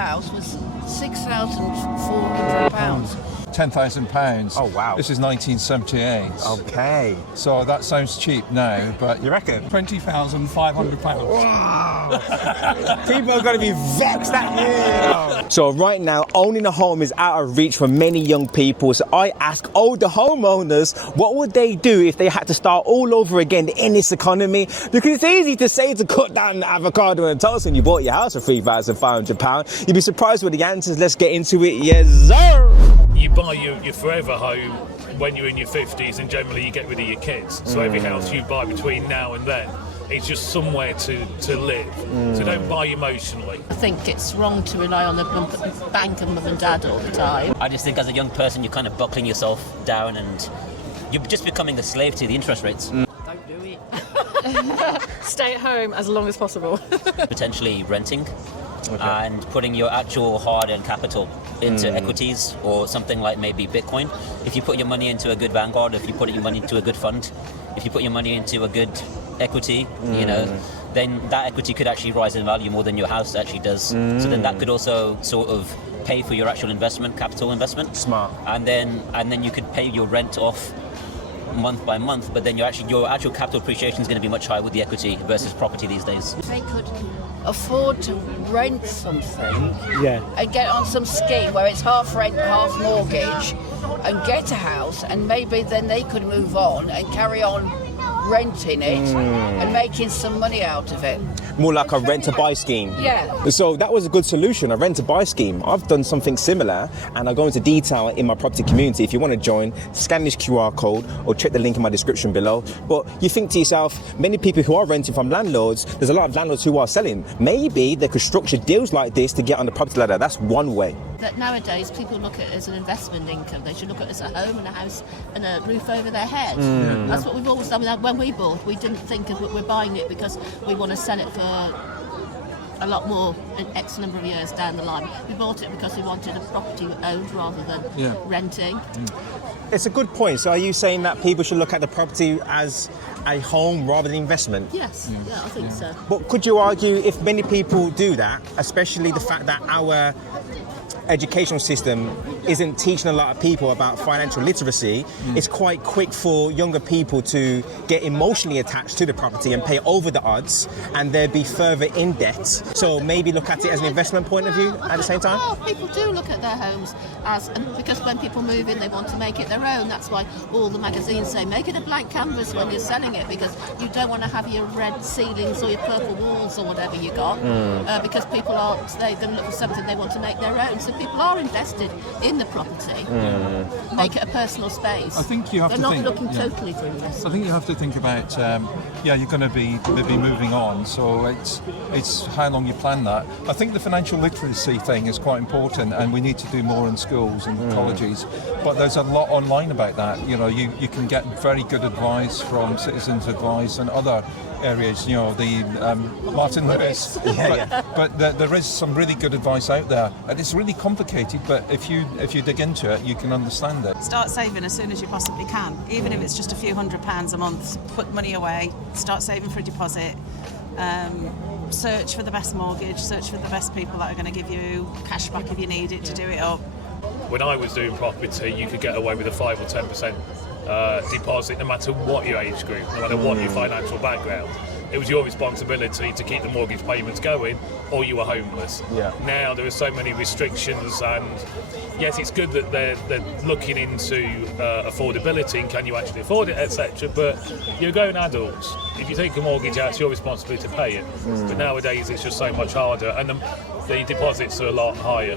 house was £6,400. £10,000. Oh, wow. This is 1978. Okay. So that sounds cheap now, but You reckon? £20,500. Wow. People are going to be vexed at you. So right now, owning a home is out of reach for many young people. So I ask older homeowners, what would they do if they had to start all over again in this economy? Because it's easy to say to cut down the avocado and toast when you bought your house for £3,500. You'd be surprised with the answers. Let's get into it. Yes, sir. You buy your forever home when you're in your 50s, and generally you get rid of your kids. So every house you buy between now and then, it's just somewhere to live. So don't buy emotionally. I think it's wrong to rely on the bank and mum and dad all the time. I just think as a young person, you're kind of buckling yourself down and you're just becoming a slave to the interest rates. Don't do it. Stay at home as long as possible. Potentially renting. And putting your actual hard-earned capital into equities or something like maybe Bitcoin. If you put your money into a good Vanguard, if you put your money into a good fund, if you put your money into a good equity, then that equity could actually rise in value more than your house actually does. So then that could also sort of pay for your actual investment, capital investment. Smart. And then you could pay your rent off month by month, but then your actual capital appreciation is going to be much higher with the equity versus property these days. They could afford to rent something Yeah. and get on some scheme where it's half rent, half mortgage, and get a house, and maybe then they could move on and carry on renting it and making some money out of it. More like a rent-to-buy scheme. Yeah. So that was a good solution, a rent-to-buy scheme. I've done something similar, and I go into detail in my property community. If you want to join, scan this QR code or check the link in my description below. But you think to yourself, many people who are renting from landlords, there's a lot of landlords who are selling. Maybe they could structure deals like this to get on the property ladder. That's one way. That nowadays people look at it as an investment income. They should look at it as a home and a house and a roof over their head. That's what we've always done. When we bought, we didn't think of we're buying it because we want to sell it for a lot more in X number of years down the line. We bought it because we wanted a property owned rather than renting. It's a good point. So are you saying that people should look at the property as a home rather than investment? Yes, I think so. But could you argue if many people do that, especially the fact that our educational system isn't teaching a lot of people about financial literacy, it's quite quick for younger people to get emotionally attached to the property and pay over the odds, and they'd be further in debt. So maybe look at it as an investment point of view at the same time? Well, people do look at their homes because when people move in, they want to make it their own. That's why all the magazines say make it a blank canvas when you're selling it, because you don't want to have your red ceilings or your purple walls or whatever you got, because people are going to look for something they want to make their own. So people are invested in the property. Make it a personal space. I think you have They're to not think. looking totally through this. I think you have to think about, you're going to be moving on, so it's how long you plan that. I think the financial literacy thing is quite important, and we need to do more in schools and colleges. But there's a lot online about that. You can get very good advice from Citizens Advice and other areas. The Martin Lewis. But there is some really good advice out there, and it's really complicated. But if you dig into it, you can understand it. Start saving as soon as you possibly can, even if it's just a few £100s a month. Put money away, start saving for a deposit, search for the best mortgage, search for the best people that are going to give you cash back if you need it to do it up. When I was doing property, you could get away with a 5 or 10% deposit no matter what your age group, no matter what your financial background. It was your responsibility to keep the mortgage payments going, or you were homeless. Now there are so many restrictions, and yes, it's good that they're looking into affordability and can you actually afford it, etc. But you're grown adults. If you take a mortgage out, it's your responsibility to pay it. But nowadays it's just so much harder, and the deposits are a lot higher.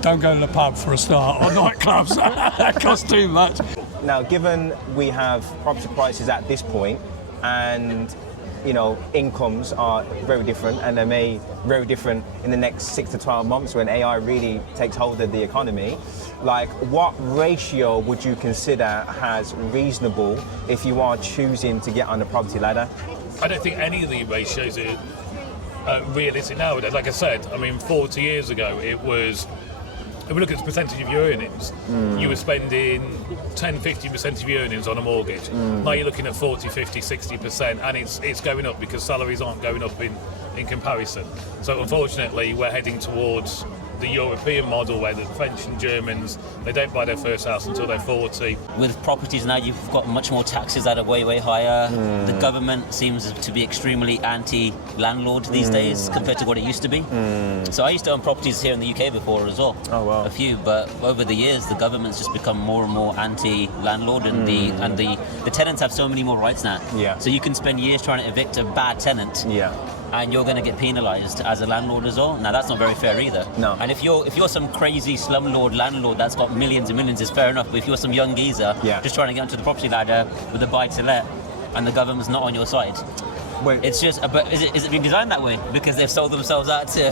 Don't go to the pub for a start, or nightclubs. That costs too much. Now, given we have property prices at this point, and incomes are very different, and they may very different in the next 6 to 12 months when AI really takes hold of the economy. Like, what ratio would you consider as reasonable if you are choosing to get on the property ladder? I don't think any of the ratios are realistic nowadays. Like I said, 40 years ago it was, if we look at the percentage of your earnings, you were spending 10-50% of your earnings on a mortgage. Now you're looking at 40, 50, 60%, and it's going up because salaries aren't going up in in comparison. So unfortunately, we're heading towards the European model where the French and Germans, they don't buy their first house until they're 40. With properties now, you've got much more taxes that are way, way higher. The government seems to be extremely anti-landlord these days compared to what it used to be. So I used to own properties here in the UK before as well. Oh, wow. A few, but over the years, the government's just become more and more anti-landlord, and the tenants have so many more rights now. Yeah. So you can spend years trying to evict a bad tenant. Yeah. And you're going to get penalised as a landlord as well. Now that's not very fair either. No. And if you're some crazy slumlord landlord that's got millions and millions, it's fair enough. But if you're some young geezer just trying to get onto the property ladder with a buy to let, and the government's not on your side, Wait. it's just. But is it being designed that way because they've sold themselves out to?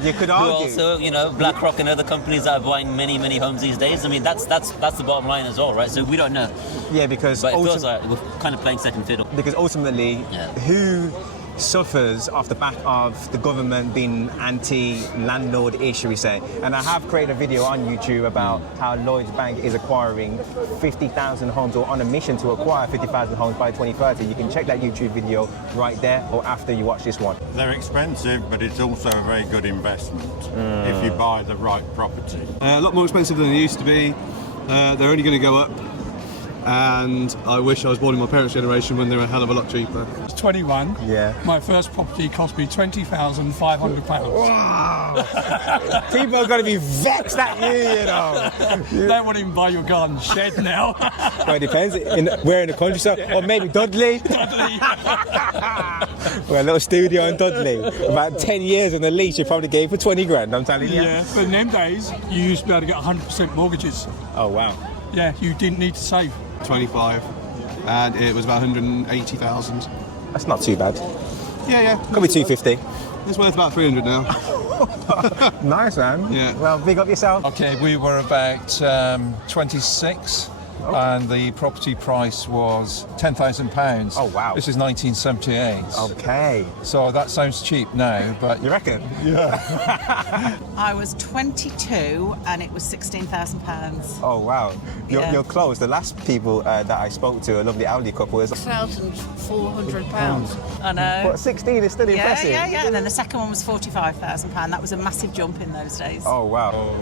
You could who argue. also, BlackRock and other companies that are buying many, many homes these days. I mean, that's the bottom line as well, right? So we don't know. Yeah, because But it feels like we're kind of playing second fiddle. because ultimately, who suffers off the back of the government being anti-landlord-ish, shall we say? And I have created a video on YouTube about how Lloyds Bank is acquiring 50,000 homes, or on a mission to acquire 50,000 homes by 2030. You can check that YouTube video right there or after you watch this one. They're expensive, but it's also a very good investment if you buy the right property. A lot more expensive than they used to be. They're only going to go up. And I wish I was born in my parents' generation when they were a hell of a lot cheaper. I was 21. Yeah. My first property cost me £20,500. Wow! People are going to be vexed at you, They won't even buy your garden shed now. Well, it depends. Where in the countryside? Or maybe Dudley? Well, a little studio in Dudley. About 10 years on the lease you probably gave for 20 grand, I'm telling you. Yeah, but in them days, you used to be able to get 100% mortgages. Oh, wow. Yeah, you didn't need to save. 25, and it was about 180,000. That's not too bad. Yeah. Could be 250. It's worth about 300 now. Nice, man. Yeah. Well, big up yourself. Okay, we were about 26, and the property price was £10,000. Oh, wow. This is 1978. Okay. So that sounds cheap now, but You reckon? I was 22 and it was £16,000. Oh, wow. Yeah. You're close. The last people that I spoke to, a lovely elderly couple, was... £1,400. I know. But 16 is still impressive. Yeah. And then the second one was £45,000. That was a massive jump in those days. Oh, wow.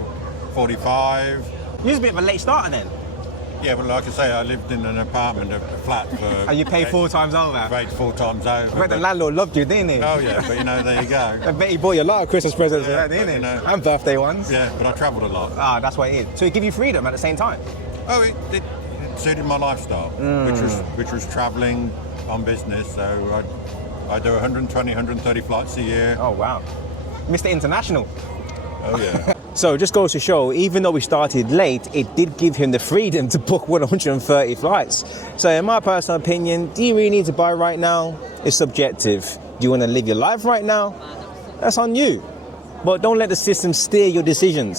45. You was a bit of a late starter then. Yeah, but like I say, I lived in an apartment, a flat for... And you paid 4 times over. Paid 4 times over. I bet the landlord loved you, didn't he? Oh, yeah, but there you go. I bet he bought you a lot of Christmas presents for that, didn't he? you know. And birthday ones. Yeah, but I travelled a lot. Ah, that's what it is. So it give you freedom at the same time? Oh, it suited my lifestyle, which was travelling on business. So I do 120, 130 flights a year. Oh, wow. Mr. International. Oh, yeah. So it just goes to show, even though we started late, it did give him the freedom to book 130 flights. So in my personal opinion, do you really need to buy right now? It's subjective. Do you want to live your life right now? That's on you. But don't let the system steer your decisions.